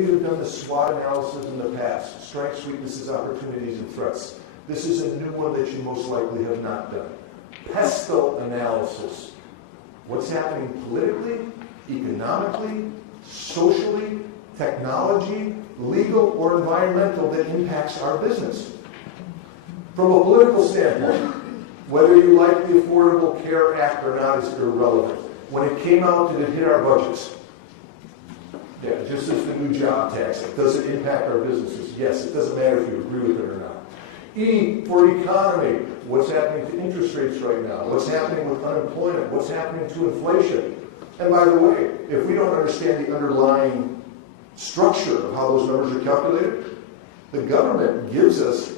of you have done the SWOT analysis in the past, strengths, weaknesses, opportunities, and threats. This is a new one that you most likely have not done. PESTLE analysis. What's happening politically, economically, socially, technology, legal, or environmental that impacts our business. From a political standpoint, whether you like the Affordable Care Act or not is irrelevant. When it came out, did it hit our budgets? Yeah, just as the new job tax. Does it impact our businesses? Yes, it doesn't matter if you agree with it or not. E for economy. What's happening to interest rates right now? What's happening with unemployment? What's happening to inflation? And by the way, if we don't understand the underlying structure of how those numbers are calculated, the government gives us,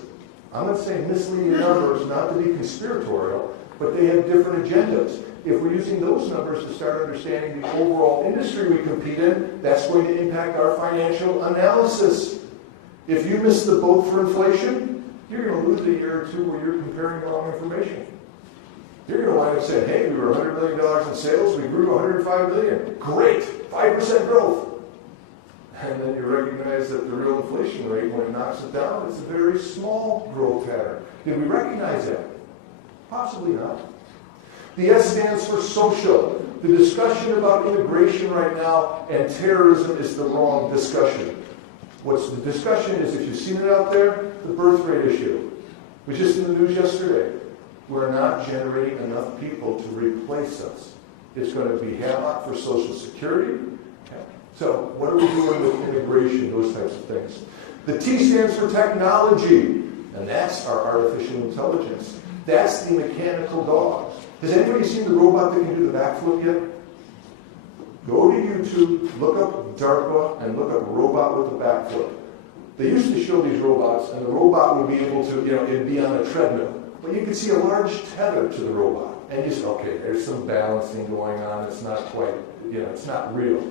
I'm not saying misleading numbers, not to be conspiratorial, but they have different agendas. If we're using those numbers to start understanding the overall industry we compete in, that's going to impact our financial analysis. If you miss the boat for inflation, you're going to lose a year or two where you're comparing the wrong information. You're going to wind up saying, hey, we were $100 million in sales, we grew to $105 million. Great, 5% growth. And then you recognize that the real inflation rate, when it knocks it down, it's a very small growth pattern. Did we recognize that? Possibly not. The S stands for social. The discussion about immigration right now and terrorism is the wrong discussion. What's the discussion is, if you've seen it out there, the birth rate issue. It was just in the news yesterday. We're not generating enough people to replace us. It's going to be havoc for Social Security. So what are we doing with immigration, those types of things? The T stands for technology, and that's our artificial intelligence. That's the mechanical dogs. Has anybody seen the robot that can do the backflip yet? Go to YouTube, look up DARPA, and look up robot with the backflip. They used to show these robots, and the robot would be able to, it'd be on a treadmill. But you could see a large tether to the robot. And you say, okay, there's some balancing going on. It's not quite, it's not real.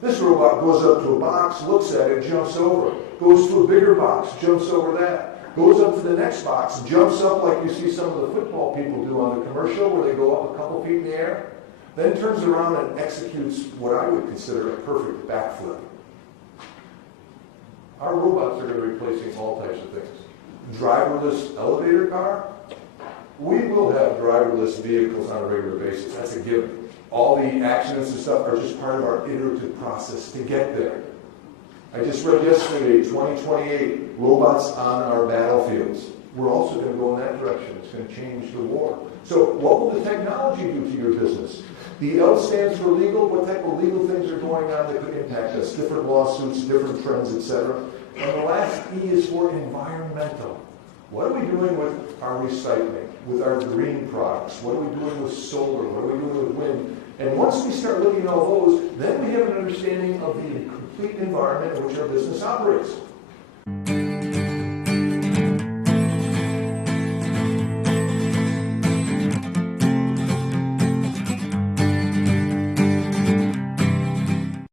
This robot goes up to a box, looks at it, jumps over it. Goes to a bigger box, jumps over that. Goes up to the next box, jumps up like you see some of the football people do on the commercial where they go up a couple feet in the air. Then turns around and executes what I would consider a perfect backflip. Our robots are going to be replacing all types of things. Driverless elevator car? We will have driverless vehicles on a regular basis. That's a given. All the accidents and stuff are just part of our iterative process to get there. I just read yesterday, 2028, robots on our battlefields. We're also going to go in that direction. It's going to change the war. So what will the technology do to your business? The L stands for legal. What type of legal things are going on that could impact us? Different lawsuits, different trends, etc. And the last E is for environmental. What are we doing with our recycling, with our green products? What are we doing with solar? What are we doing with wind? And once we start looking at all those, then we have an understanding of the complete environment in which our business operates.